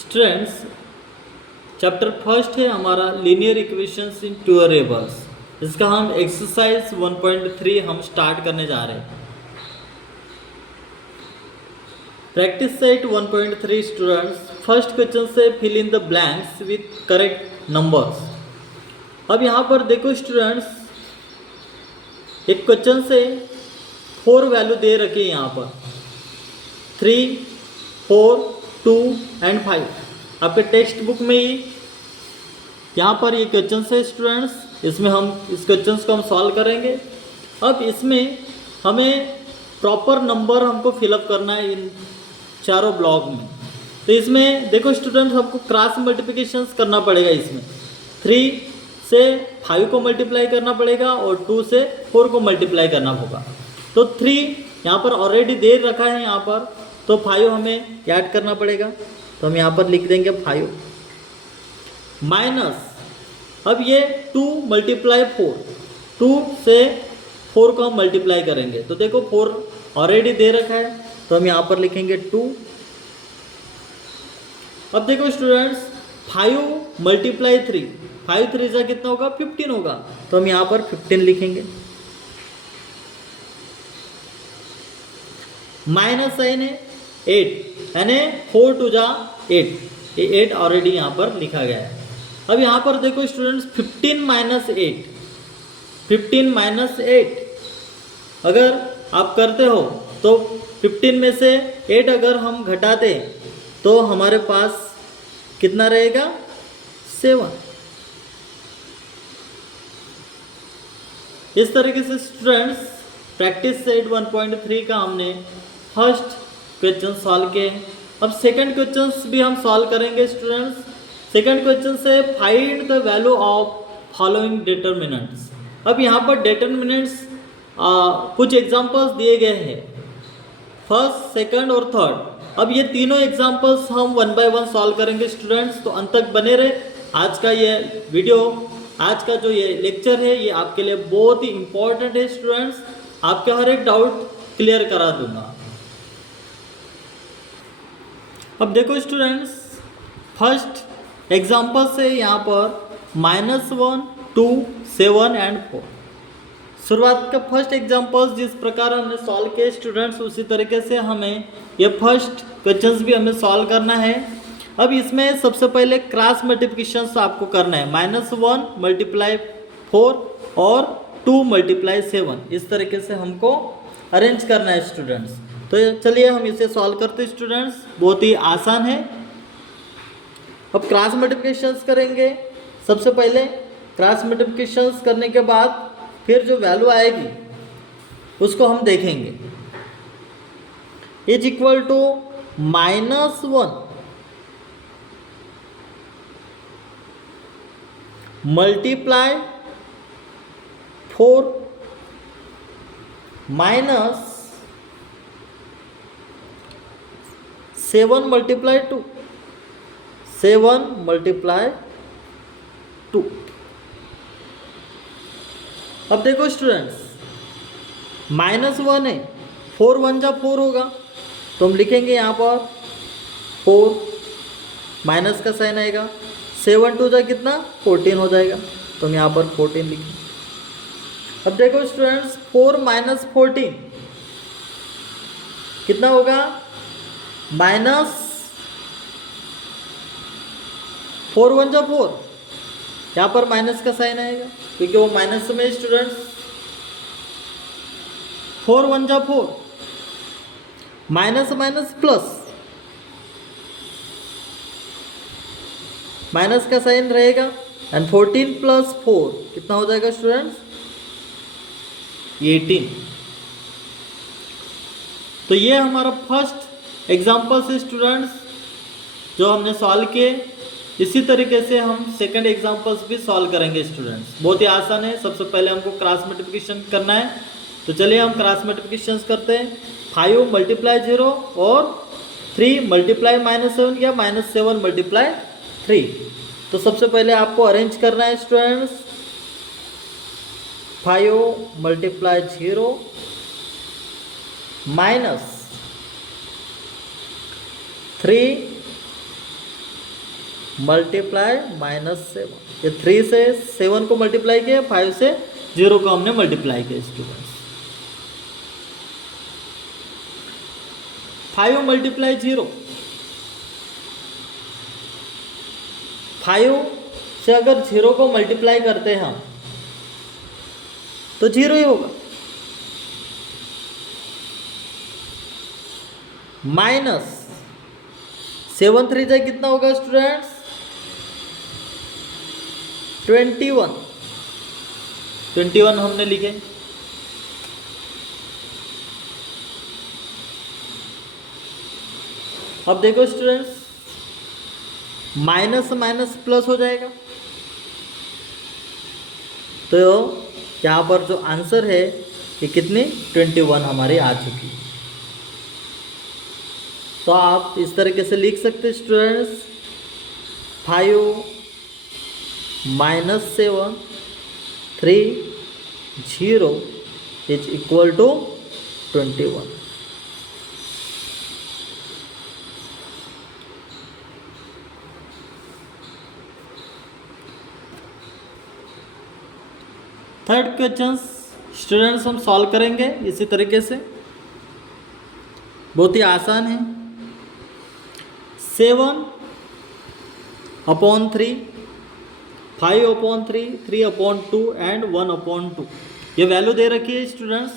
Students, chapter first है हमारा linear equations इन two variables. इसका हम एक्सरसाइज 1.3 हम स्टार्ट करने जा रहे हैं। Practice set 1.3 students, first question से fill in the blanks with correct numbers. अब यहाँ पर देखो स्टूडेंट्स, एक क्वेश्चन से 4 वैल्यू दे रखे हैं यहाँ पर 3, 4, 2 एंड 5। आपके टेक्स्ट बुक में ही यहाँ पर ये क्वेश्चन है स्टूडेंट्स, इसमें हम इस क्वेश्चन को हम सॉल्व करेंगे। अब इसमें हमें प्रॉपर नंबर हमको फिलअप करना है इन चारों ब्लॉक में। तो इसमें देखो स्टूडेंट्स, हमको क्रॉस मल्टीप्लिकेशन करना पड़ेगा। इसमें 3 से 5 को मल्टीप्लाई करना पड़ेगा और 2 से 4 को मल्टीप्लाई करना होगा। तो 3 यहाँ पर ऑलरेडी दे रखा है यहाँ पर, तो 5 हमें ऐड करना पड़ेगा। तो हम यहाँ पर लिख देंगे 5 माइनस, अब ये 2 मल्टीप्लाई 4, 2 से 4 को हम मल्टीप्लाई करेंगे। तो देखो 4 ऑलरेडी दे रखा है, तो हम यहाँ पर लिखेंगे 2। अब देखो स्टूडेंट्स, 5 मल्टीप्लाई 3, 5 3 से कितना होगा 15 होगा। तो हम यहाँ पर 15 लिखेंगे। माइनस साइन है 8, यानी 4 2 जा 8, ये 8 ऑलरेडी यहाँ पर लिखा गया है। अब यहाँ पर देखो स्टूडेंट्स, 15 माइनस 8, 15 माइनस 8 अगर आप करते हो तो 15 में से 8 अगर हम घटा दें तो हमारे पास कितना रहेगा 7। इस तरीके से स्टूडेंट्स, प्रैक्टिस सेट 1.3 का हमने फर्स्ट क्वेश्चन सॉल्व किए। अब सेकंड क्वेश्चंस भी हम सॉल्व करेंगे स्टूडेंट्स। सेकंड क्वेश्चन से find the value of following determinants. अब यहाँ पर डिटर्मिनेंट्स कुछ एग्जांपल्स दिए गए हैं, फर्स्ट, सेकंड और थर्ड। अब ये तीनों एग्जांपल्स हम 1 बाय 1 सॉल्व करेंगे स्टूडेंट्स, तो अंत तक बने रहे। आज का ये वीडियो, आज का जो ये लेक्चर है, ये आपके लिए बहुत ही इंपॉर्टेंट है स्टूडेंट्स। आपके हर एक डाउट क्लियर करा दूंगा। अब देखो स्टूडेंट्स, फर्स्ट एग्जाम्पल से यहाँ पर -1, 2, 7 एंड 4। शुरुआत का फर्स्ट एग्जाम्पल्स जिस प्रकार हमने सॉल्व किए स्टूडेंट्स, उसी तरीके से हमें ये फर्स्ट क्वेश्चंस भी हमें सॉल्व करना है। अब इसमें सबसे पहले क्रॉस मल्टीप्लिकेशन आपको करना है, -1 मल्टीप्लाई 4 और 2 मल्टीप्लाई 7। इस तरीके से हमको अरेंज करना है स्टूडेंट्स। तो चलिए हम इसे सॉल्व करते हैं स्टूडेंट्स, बहुत ही आसान है। अब क्रॉस मल्टीप्लिकेशंस करेंगे। सबसे पहले क्रॉस मल्टीप्लिकेशंस करने के बाद फिर जो वैल्यू आएगी उसको हम देखेंगे। Is equal to -1 multiply 4 minus 7 multiply 2, 7 multiply 2। अब देखो स्टूडेंट्स, -1 है, 4 1 जा 4 होगा, तो हम लिखेंगे यहाँ पर 4, माइनस का साइन आएगा। 7 2 जा कितना 14 हो जाएगा, तो हम यहाँ पर 14 लिखेंगे। अब देखो स्टूडेंट्स, 4 माइनस 14 कितना होगा -4 1 जा 4, यहाँ पर माइनस का साइन आएगा क्योंकि वो माइनस में स्टूडेंट्स। 4 1 जा 4, माइनस माइनस प्लस, माइनस का साइन रहेगा एंड 14 प्लस 4 कितना हो जाएगा स्टूडेंट्स 18। तो ये हमारा फर्स्ट एग्जाम्पल से स्टूडेंट्स जो हमने सॉल्व किए। इसी तरीके से हम सेकंड एग्जाम्पल्स भी सॉल्व करेंगे स्टूडेंट्स, बहुत ही आसान है। सबसे पहले हमको क्रॉस मल्टीप्लिकेशन करना है, तो चलिए हम क्रॉस मल्टीप्लिकेशन करते हैं। 5 मल्टीप्लाई 0 और 3 मल्टीप्लाई -7 या -7 मल्टीप्लाई 3। तो सबसे पहले आपको अरेंज करना है स्टूडेंट्स, 5 मल्टीप्लाई 0 माइनस 3 मल्टीप्लाई -7, ये 3 से 7 को मल्टीप्लाई किया, 5 से 0 को हमने मल्टीप्लाई किया स्टूडेंट्स। 5 मल्टीप्लाई 0, 5 से अगर 0 को मल्टीप्लाई करते हैं हम तो 0 ही होगा। माइनस 7 3 जा कितना होगा स्टूडेंट्स? 21 हमने लिखे। अब देखो स्टूडेंट्स, माइनस माइनस प्लस हो जाएगा, तो यहाँ पर जो आंसर है ये कितनी 21 हमारी आ चुकी है। तो आप इस तरीके से लिख सकते students, 5 -7 3 0 is equal to 21। Third question students हम सॉल्व करेंगे इसी तरीके से, बहुत ही आसान है। 7/3, 5/3, 3/2 एंड 1/2 ये वैल्यू दे रखी है स्टूडेंट्स।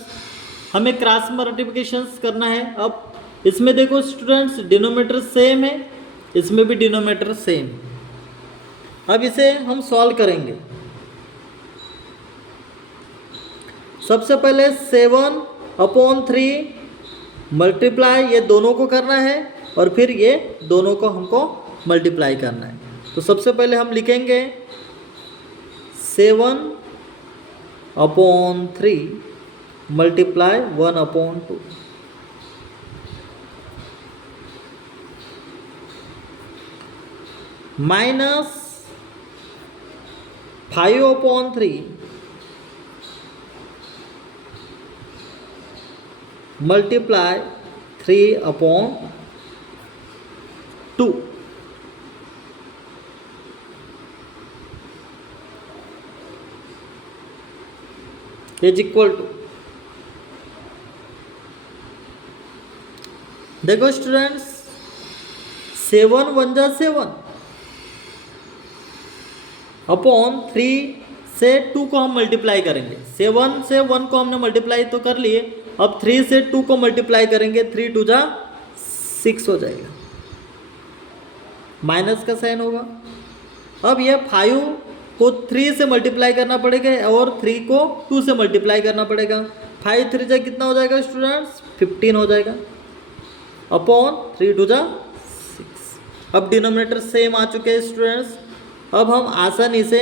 हमें क्रॉस मल्टीप्लिकेशंस करना है। अब इसमें देखो स्टूडेंट्स, डिनोमिनेटर सेम है, इसमें भी डिनोमिनेटर सेम। अब इसे हम सॉल्व करेंगे। सबसे पहले 7/3 मल्टीप्लाई ये दोनों को करना है और फिर ये दोनों को हमको मल्टीप्लाई करना है। तो सबसे पहले हम लिखेंगे 7/3 multiply 1/2 minus 5/3 multiply 3/2 is equal to, देखो स्टूडेंट्स 7 1 जा 7 अपॉन 3 से 2 को हम मल्टीप्लाई करेंगे। 7 से 1 को हमने मल्टीप्लाई तो कर लिए, अब 3 से 2 को मल्टीप्लाई करेंगे, 3 2 जा 6 हो जाएगा, माइनस का साइन होगा। अब यह 5 को 3 से मल्टीप्लाई करना पड़ेगा और 3 को 2 से मल्टीप्लाई करना पड़ेगा। 5 3 जा कितना हो जाएगा स्टूडेंट्स? 15 हो जाएगा, अपॉन 3 2 जा 6। अब डिनोमिनेटर सेम आ चुके हैं स्टूडेंट्स। अब हम आसानी से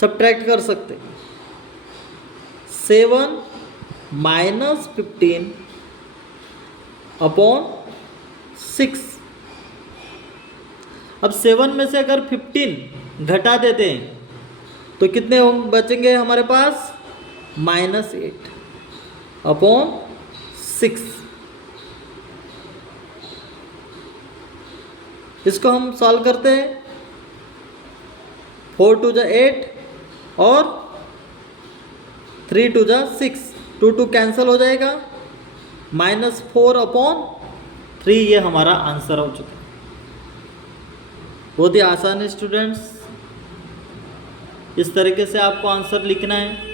सब्ट्रैक्ट कर सकते हैं। 7 - 15 अपॉन 6। अब 7 में से अगर 15 घटा देते हैं तो कितने बचेंगे हमारे पास? -8 अपॉन 6। इसको हम सॉल्व करते हैं। 4 2 जा 8 और 3 2 जा 6, 2 2 कैंसिल हो जाएगा, -4/3 ये हमारा आंसर हो चुका है। बहुत ही आसान है स्टूडेंट्स, इस तरीके से आपको आंसर लिखना है।